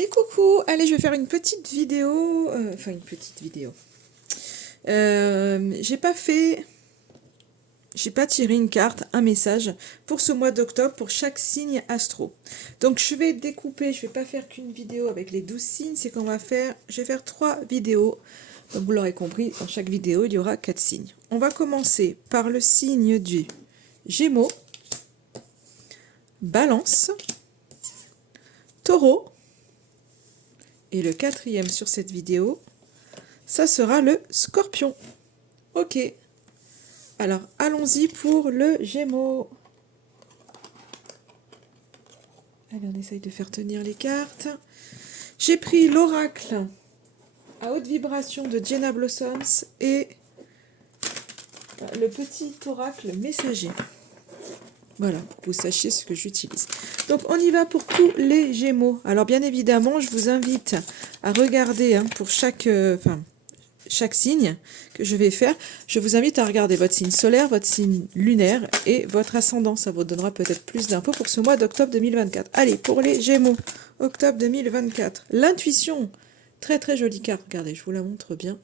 Et coucou, allez, je vais faire une petite vidéo, j'ai pas tiré une carte, un message pour ce mois d'octobre pour chaque signe astro. Donc je vais découper, je vais pas faire qu'une vidéo avec les 12 signes, c'est qu'on va faire, je vais faire 3 vidéos. Donc vous l'aurez compris, dans chaque vidéo, il y aura 4 signes. On va commencer par le signe du Gémeaux, Balance, Taureau. Et le 4e sur cette vidéo, ça sera le Scorpion. Ok. Alors, allons-y pour le Gémeaux. Allez, on essaye de faire tenir les cartes. J'ai pris l'oracle à haute vibration de Jenna Blossoms et le petit oracle messager. Voilà, pour que vous sachiez ce que j'utilise. Donc, on y va pour tous les Gémeaux. Alors, bien évidemment, je vous invite à regarder pour chaque signe que je vais faire. Je vous invite à regarder votre signe solaire, votre signe lunaire et votre ascendant. Ça vous donnera peut-être plus d'infos pour ce mois d'octobre 2024. Allez, pour les Gémeaux, octobre 2024. L'intuition, très très jolie carte. Regardez, je vous la montre bien.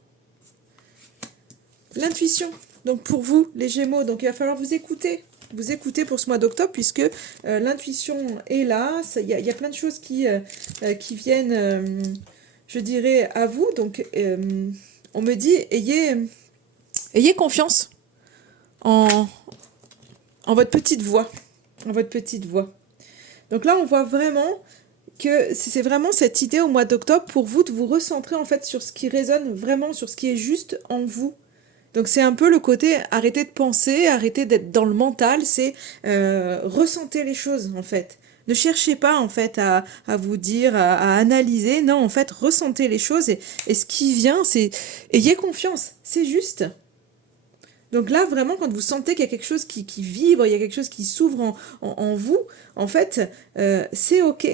L'intuition, donc pour vous, les Gémeaux, donc il va falloir vous écouter. Vous écoutez pour ce mois d'octobre puisque l'intuition est là. Il y a plein de choses qui viennent, je dirais, à vous. Donc, on me dit, ayez confiance en votre petite voix. En votre petite voix. Donc là, on voit vraiment que c'est vraiment cette idée au mois d'octobre pour vous de vous recentrer en fait sur ce qui résonne vraiment, sur ce qui est juste en vous. Donc c'est un peu le côté arrêtez de penser, arrêtez d'être dans le mental, c'est ressentez les choses en fait. Ne cherchez pas en fait à vous dire, à analyser, non en fait ressentez les choses et ce qui vient c'est ayez confiance, c'est juste. Donc là vraiment quand vous sentez qu'il y a quelque chose qui vibre, il y a quelque chose qui s'ouvre en vous, en fait c'est ok.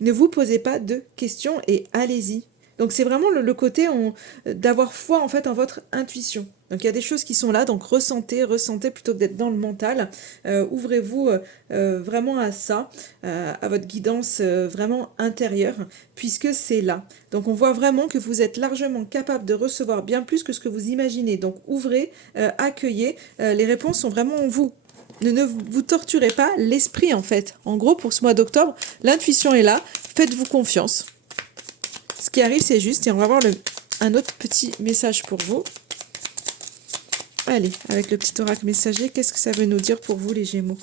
Ne vous posez pas de questions et allez-y. Donc c'est vraiment le côté d'avoir foi en fait en votre intuition. Donc il y a des choses qui sont là, donc ressentez plutôt que d'être dans le mental. Ouvrez-vous vraiment à ça, à votre guidance vraiment intérieure, puisque c'est là. Donc on voit vraiment que vous êtes largement capable de recevoir bien plus que ce que vous imaginez. Donc ouvrez, accueillez, les réponses sont vraiment en vous. Ne vous torturez pas l'esprit en fait. En gros, pour ce mois d'octobre, l'intuition est là, faites-vous confiance. Ce qui arrive, c'est juste, et on va voir un autre petit message pour vous. Allez, avec le petit oracle messager, qu'est-ce que ça veut nous dire pour vous les Gémeaux?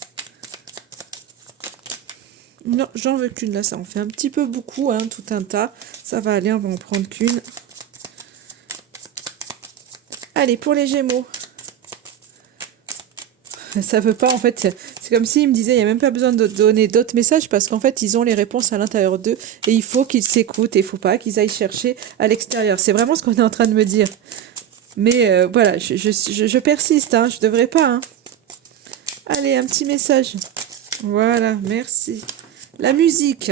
Non, j'en veux qu'une là, ça en fait un petit peu beaucoup, tout un tas. Ça va aller, on va en prendre qu'une. Allez, pour les Gémeaux. Ça veut pas, en fait, c'est comme s'ils me disaient, il n'y a même pas besoin de donner d'autres messages parce qu'en fait, ils ont les réponses à l'intérieur d'eux et il faut qu'ils s'écoutent et il ne faut pas qu'ils aillent chercher à l'extérieur. C'est vraiment ce qu'on est en train de me dire. Mais voilà, je persiste, je devrais pas. Allez, un petit message. Voilà, merci. La musique.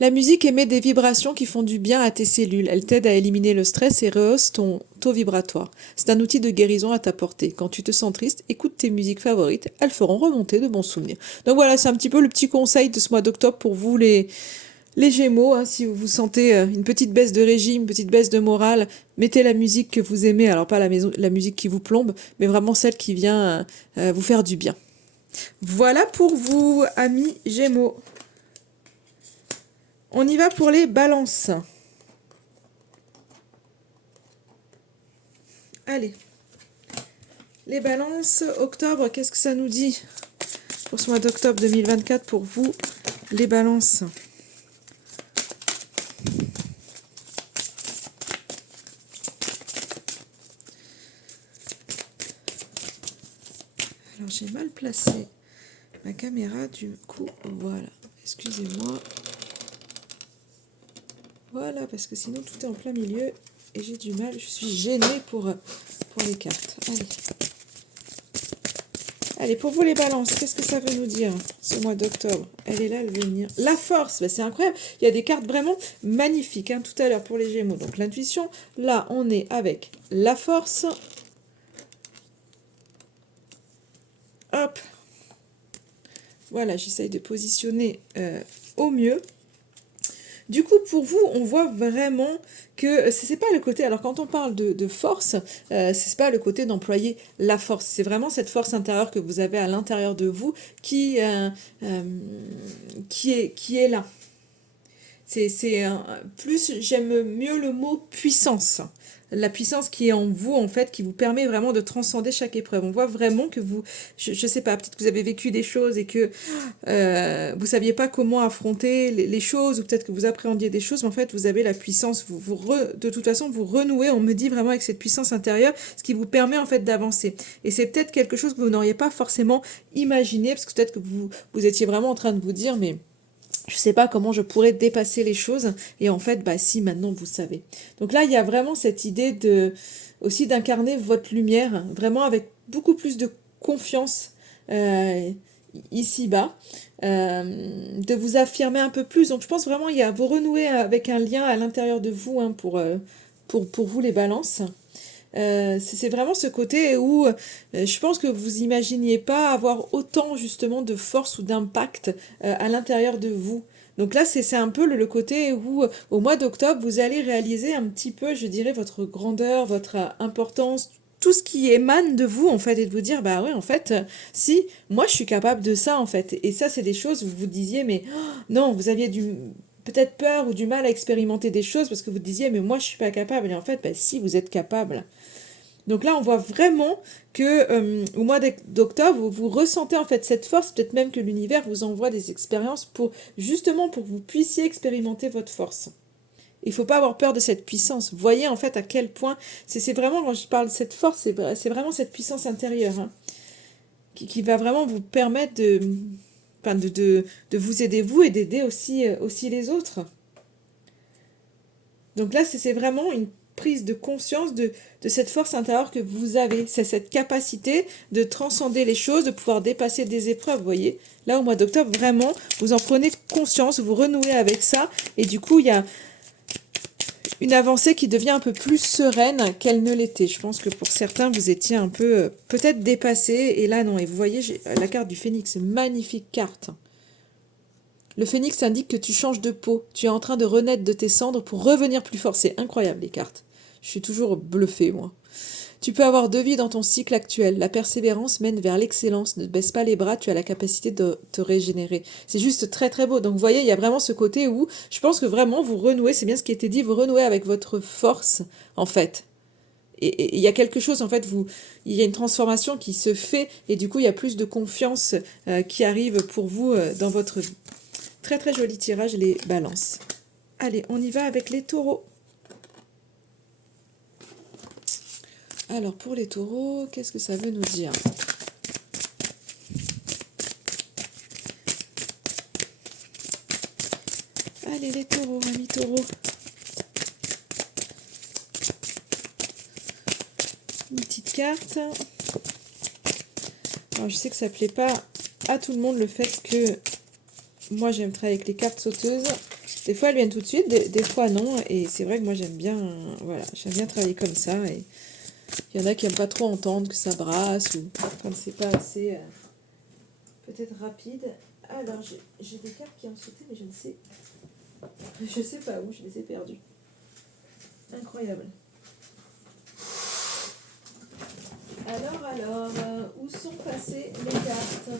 La musique émet des vibrations qui font du bien à tes cellules. Elle t'aide à éliminer le stress et rehausse ton taux vibratoire. C'est un outil de guérison à ta portée. Quand tu te sens triste, écoute tes musiques favorites. Elles feront remonter de bons souvenirs. Donc voilà, c'est un petit peu le petit conseil de ce mois d'octobre pour vous les Gémeaux. Si vous sentez une petite baisse de régime, une petite baisse de morale, mettez la musique que vous aimez. Alors pas la musique qui vous plombe, mais vraiment celle qui vient vous faire du bien. Voilà pour vous, amis Gémeaux. On y va pour les balances. Allez. Les balances, octobre, qu'est-ce que ça nous dit pour ce mois d'octobre 2024 pour vous, les balances? Alors j'ai mal placé ma caméra, du coup, voilà. Excusez-moi. Voilà, parce que sinon tout est en plein milieu et j'ai du mal. Je suis gênée pour les cartes. Allez. Allez, pour vous les balances, qu'est-ce que ça veut nous dire ce mois d'octobre? Elle est là, elle veut venir. La force, c'est incroyable. Il y a des cartes vraiment magnifiques tout à l'heure pour les Gémeaux. Donc l'intuition, là on est avec la force. Hop. Voilà, j'essaye de positionner au mieux. Du coup, pour vous, on voit vraiment que c'est pas le côté. Alors, quand on parle de force, c'est pas le côté d'employer la force. C'est vraiment cette force intérieure que vous avez à l'intérieur de vous euh, qui est là. Plus j'aime mieux le mot puissance. La puissance qui est en vous, en fait, qui vous permet vraiment de transcender chaque épreuve. On voit vraiment que vous, je sais pas, peut-être que vous avez vécu des choses et que vous saviez pas comment affronter les choses, ou peut-être que vous appréhendiez des choses, mais en fait, vous avez la puissance. De toute façon, vous renouez, on me dit vraiment avec cette puissance intérieure, ce qui vous permet en fait d'avancer. Et c'est peut-être quelque chose que vous n'auriez pas forcément imaginé, parce que peut-être que vous étiez vraiment en train de vous dire, mais je sais pas comment je pourrais dépasser les choses. Et en fait, bah si, maintenant vous savez. Donc là, il y a vraiment cette idée aussi d'incarner votre lumière, vraiment avec beaucoup plus de confiance ici-bas, de vous affirmer un peu plus. Donc je pense vraiment, vous renouez avec un lien à l'intérieur de vous hein, pour vous les balances. C'est vraiment ce côté où je pense que vous imaginiez pas avoir autant justement de force ou d'impact à l'intérieur de vous. Donc là, c'est un peu le côté où au mois d'octobre, vous allez réaliser un petit peu, je dirais, votre grandeur, votre importance, tout ce qui émane de vous en fait, et de vous dire, bah ouais, en fait, si, moi je suis capable de ça en fait. Et ça, c'est des choses où vous vous disiez, mais oh, non, vous aviez peut-être peur ou du mal à expérimenter des choses parce que vous disiez, mais moi je suis pas capable. Et en fait, bah si, vous êtes capable. Donc là, on voit vraiment que au mois d'octobre, vous ressentez en fait cette force, peut-être même que l'univers vous envoie des expériences pour justement pour que vous puissiez expérimenter votre force. Il ne faut pas avoir peur de cette puissance. Vous voyez en fait à quel point, c'est vraiment, quand je parle de cette force, c'est vraiment cette puissance intérieure hein, qui va vraiment vous permettre enfin de vous aider vous et d'aider aussi les autres. Donc là, c'est vraiment une prise de conscience de cette force intérieure que vous avez. C'est cette capacité de transcender les choses, de pouvoir dépasser des épreuves, vous voyez. Là, au mois d'octobre, vraiment, vous en prenez conscience, vous renouez avec ça, et du coup, il y a une avancée qui devient un peu plus sereine qu'elle ne l'était. Je pense que pour certains, vous étiez un peu peut-être dépassé, et là, non. Et vous voyez, la carte du phénix, magnifique carte. Le phénix indique que tu changes de peau, tu es en train de renaître de tes cendres pour revenir plus fort. C'est incroyable les cartes. Je suis toujours bluffée, moi. Tu peux avoir deux vies dans ton cycle actuel. La persévérance mène vers l'excellence. Ne baisse pas les bras, tu as la capacité de te régénérer. C'est juste très très beau. Donc vous voyez, il y a vraiment ce côté où je pense que vraiment vous renouez, c'est bien ce qui a été dit, vous renouez avec votre force, en fait. Et il y a quelque chose, en fait, il y a une transformation qui se fait, et du coup, il y a plus de confiance qui arrive pour vous dans votre vie. Très très joli tirage, les balances. Allez, on y va avec les taureaux. Alors, pour les taureaux, qu'est-ce que ça veut nous dire? Allez, les taureaux, amis taureaux. Une petite carte. Alors, je sais que ça plaît pas à tout le monde le fait que moi j'aime travailler avec les cartes sauteuses. Des fois elles viennent tout de suite, des fois non. Et c'est vrai que moi j'aime bien, voilà, j'aime bien travailler comme ça. Et il y en a qui n'aiment pas trop entendre que ça brasse ou quand c'est pas assez peut-être rapide. Alors j'ai des cartes qui ont sauté, mais je sais pas où, je les ai perdues. Incroyable. Alors, où sont passées les cartes?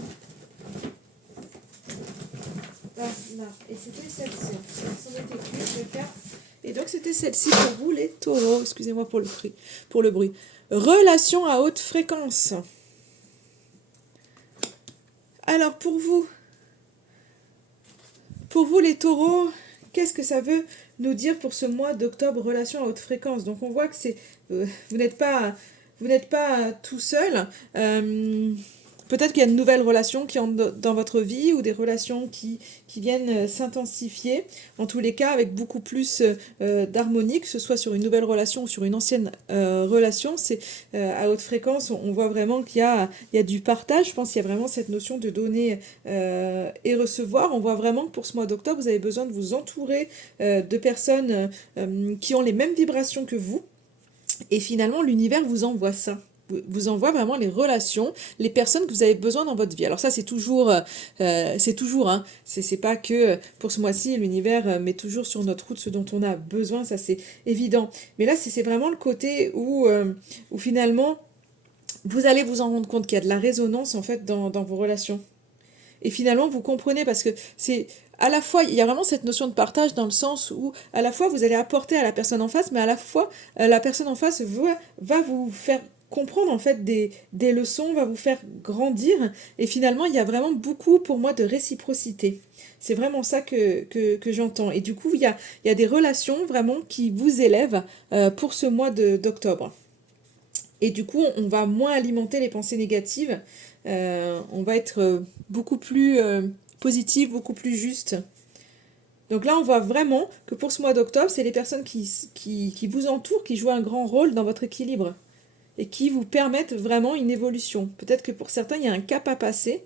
Ah, là, et c'était celle-ci. Elles sont étaient plus de cartes. Et donc c'était celle-ci pour vous, les taureaux. Excusez-moi pour le bruit. Relation à haute fréquence. Alors pour vous les taureaux, qu'est-ce que ça veut nous dire pour ce mois d'octobre, relation à haute fréquence? Donc on voit que vous n'êtes pas tout seul. Peut-être qu'il y a une nouvelle relation qui entre dans votre vie ou des relations qui viennent s'intensifier. En tous les cas, avec beaucoup plus d'harmonie, que ce soit sur une nouvelle relation ou sur une ancienne relation. C'est à haute fréquence, on voit vraiment qu'il y a du partage. Je pense qu'il y a vraiment cette notion de donner et recevoir. On voit vraiment que pour ce mois d'octobre, vous avez besoin de vous entourer de personnes qui ont les mêmes vibrations que vous. Et finalement, l'univers vous envoie ça. vous envoie vraiment les relations, les personnes que vous avez besoin dans votre vie. Alors ça, c'est toujours, hein, c'est pas que pour ce mois-ci, l'univers met toujours sur notre route ce dont on a besoin, ça c'est évident. Mais là, c'est vraiment le côté où finalement, vous allez vous en rendre compte qu'il y a de la résonance en fait dans vos relations. Et finalement, vous comprenez parce que c'est à la fois, il y a vraiment cette notion de partage dans le sens où à la fois vous allez apporter à la personne en face, mais à la fois la personne en face va vous faire comprendre en fait des leçons, va vous faire grandir. Et finalement, il y a vraiment beaucoup pour moi de réciprocité. C'est vraiment ça que j'entends. Et du coup, il y a des relations vraiment qui vous élèvent pour ce mois d'octobre. Et du coup, on va moins alimenter les pensées négatives. On va être beaucoup plus positif, beaucoup plus juste. Donc là, on voit vraiment que pour ce mois d'octobre, c'est les personnes qui vous entourent, qui jouent un grand rôle dans votre équilibre et qui vous permettent vraiment une évolution. Peut-être que pour certains, il y a un cap à passer,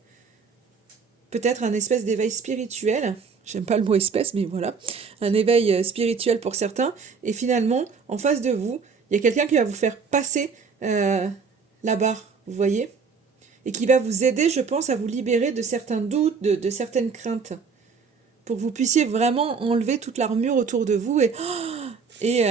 peut-être un espèce d'éveil spirituel. J'aime pas le mot espèce, mais voilà. Un éveil spirituel pour certains. Et finalement, en face de vous, il y a quelqu'un qui va vous faire passer la barre, vous voyez, et qui va vous aider, je pense, à vous libérer de certains doutes, de certaines craintes, pour que vous puissiez vraiment enlever toute l'armure autour de vous et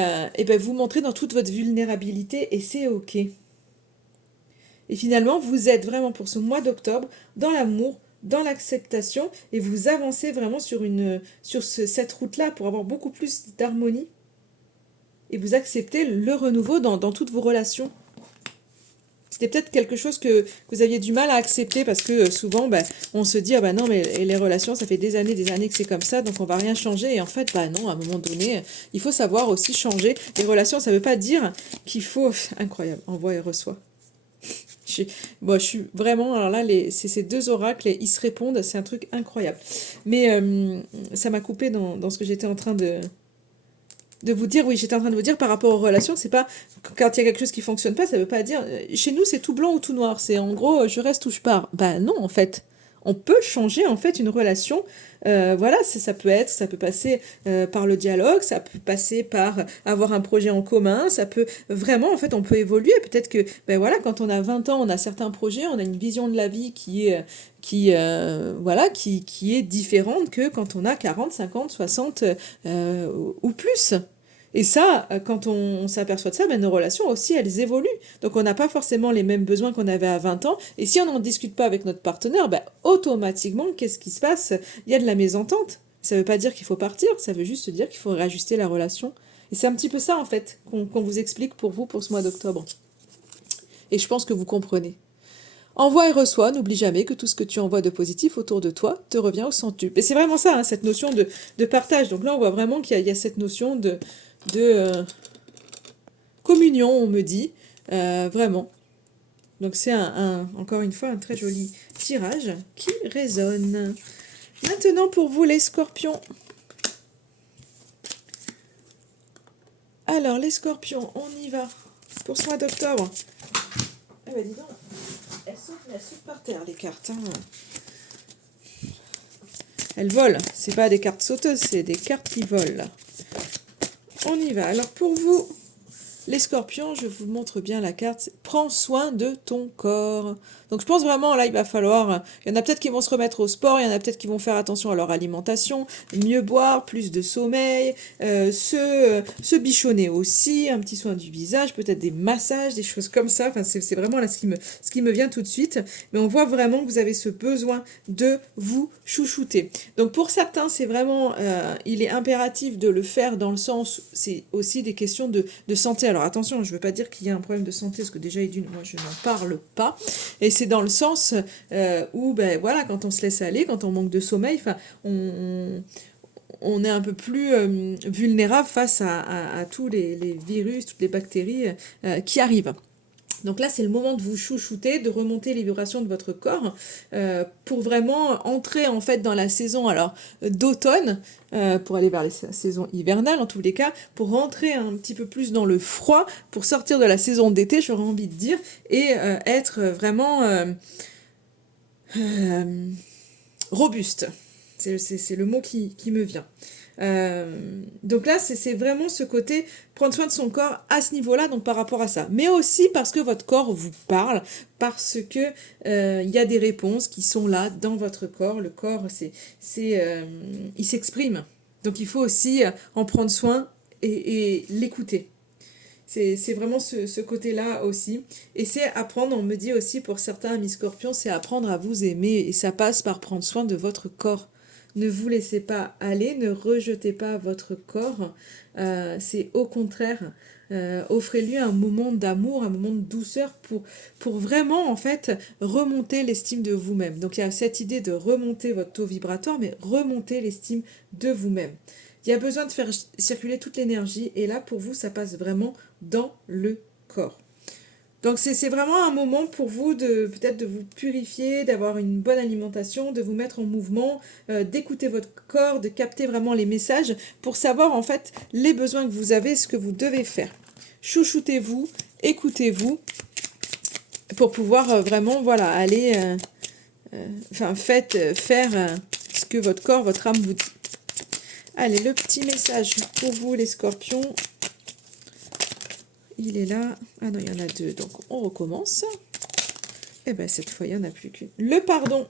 ben vous montrer dans toute votre vulnérabilité, et c'est ok. Et finalement, vous êtes vraiment pour ce mois d'octobre dans l'amour, dans l'acceptation, et vous avancez vraiment cette route-là pour avoir beaucoup plus d'harmonie, et vous acceptez le renouveau dans toutes vos relations. C'était peut-être quelque chose que vous aviez du mal à accepter parce que souvent, on se dit, ah bah non, mais les relations, ça fait des années que c'est comme ça, donc on va rien changer. Et en fait, bah non, à un moment donné, il faut savoir aussi changer. Les relations, ça veut pas dire qu'il faut... Incroyable, envoie et reçoit. Je suis vraiment... Alors là, c'est ces deux oracles, ils se répondent, c'est un truc incroyable. Mais ça m'a coupé dans ce que j'étais en train de vous dire, oui, j'étais en train de vous dire par rapport aux relations, c'est pas quand il y a quelque chose qui fonctionne pas, ça veut pas dire chez nous c'est tout blanc ou tout noir, c'est en gros je reste où je pars. Bah non en fait, on peut changer en fait une relation. Voilà, ça peut passer par le dialogue, ça peut passer par avoir un projet en commun, ça peut vraiment en fait on peut évoluer. Peut-être que ben voilà, quand on a 20 ans, on a certains projets, on a une vision de la vie qui est différente que quand on a 40, 50, 60 ou plus. Et ça, quand on s'aperçoit de ça, nos relations aussi, elles évoluent. Donc on n'a pas forcément les mêmes besoins qu'on avait à 20 ans. Et si on n'en discute pas avec notre partenaire, automatiquement, qu'est-ce qui se passe? Il y a de la mésentente. Ça ne veut pas dire qu'il faut partir, ça veut juste dire qu'il faut réajuster la relation. Et c'est un petit peu ça, en fait, qu'on vous explique pour vous, pour ce mois d'octobre. Et je pense que vous comprenez. Envoie et reçois, n'oublie jamais que tout ce que tu envoies de positif autour de toi te revient au centuple. Et c'est vraiment ça, hein, cette notion de partage. Donc là, on voit vraiment qu'il y a cette notion de communion, on me dit, vraiment. Donc c'est encore une fois un très joli tirage qui résonne. Maintenant pour vous les scorpions. Alors les scorpions, on y va pour ce mois d'octobre. Eh ben dis donc, elles sautent par terre les cartes. Hein. Elles volent, c'est pas des cartes sauteuses, c'est des cartes qui volent. On y va. Alors pour vous, les scorpions, je vous montre bien la carte. Prends soin de ton corps. Donc je pense vraiment, là, il va falloir... Il y en a peut-être qui vont se remettre au sport, il y en a peut-être qui vont faire attention à leur alimentation, mieux boire, plus de sommeil, se bichonner aussi, un petit soin du visage, peut-être des massages, des choses comme ça. Enfin, c'est vraiment là ce qui me vient tout de suite. Mais on voit vraiment que vous avez ce besoin de vous chouchouter. Donc pour certains, c'est vraiment... il est impératif de le faire dans le sens... C'est aussi des questions de santé. Alors attention, je ne veux pas dire qu'il y a un problème de santé, parce que déjà, moi, je n'en parle pas. Et c'est dans le sens où, voilà, quand on se laisse aller, quand on manque de sommeil, on est un peu plus vulnérable face à tous les virus, toutes les bactéries qui arrivent. Donc là, c'est le moment de vous chouchouter, de remonter les vibrations de votre corps pour vraiment entrer en fait dans la saison d'automne, pour aller vers la saison hivernale en tous les cas, pour rentrer un petit peu plus dans le froid, pour sortir de la saison d'été, j'aurais envie de dire, et être vraiment robuste. C'est le mot qui me vient. Donc là, c'est vraiment ce côté prendre soin de son corps à ce niveau-là, donc par rapport à ça. Mais aussi parce que votre corps vous parle, parce que il y a des réponses qui sont là dans votre corps. Le corps, il s'exprime. Donc il faut aussi en prendre soin et l'écouter. C'est vraiment ce côté-là aussi. Et c'est apprendre, on me dit aussi pour certains amis scorpions, c'est apprendre à vous aimer. Et ça passe par prendre soin de votre corps. Ne vous laissez pas aller, ne rejetez pas votre corps. C'est au contraire, offrez-lui un moment d'amour, un moment de douceur pour vraiment en fait remonter l'estime de vous-même. Donc il y a cette idée de remonter votre taux vibratoire, mais remonter l'estime de vous-même. Il y a besoin de faire circuler toute l'énergie et là pour vous ça passe vraiment dans le corps. Donc c'est vraiment un moment pour vous de peut-être de vous purifier, d'avoir une bonne alimentation, de vous mettre en mouvement, d'écouter votre corps, de capter vraiment les messages pour savoir en fait les besoins que vous avez, ce que vous devez faire. Chouchoutez-vous, écoutez-vous pour pouvoir vraiment voilà aller faire ce que votre corps, votre âme vous dit. Allez, le petit message pour vous les scorpions. Il est là. Ah non, il y en a deux. Donc, on recommence. Et bien, cette fois, il n'y en a plus qu'une. Le pardon.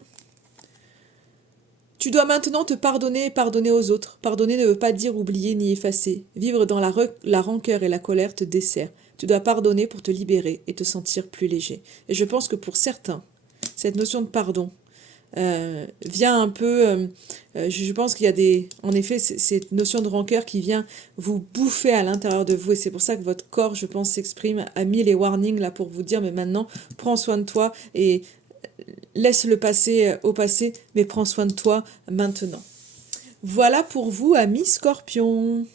Tu dois maintenant te pardonner et pardonner aux autres. Pardonner ne veut pas dire oublier ni effacer. Vivre dans la rancœur et la colère te dessert. Tu dois pardonner pour te libérer et te sentir plus léger. Et je pense que pour certains, cette notion de pardon vient un peu... je pense qu'il y a en effet, cette notion de rancœur qui vient vous bouffer à l'intérieur de vous. Et c'est pour ça que votre corps, je pense, s'exprime, a mis les warnings là pour vous dire, mais maintenant, prends soin de toi et laisse le passé au passé, mais prends soin de toi maintenant. Voilà pour vous, amis scorpions.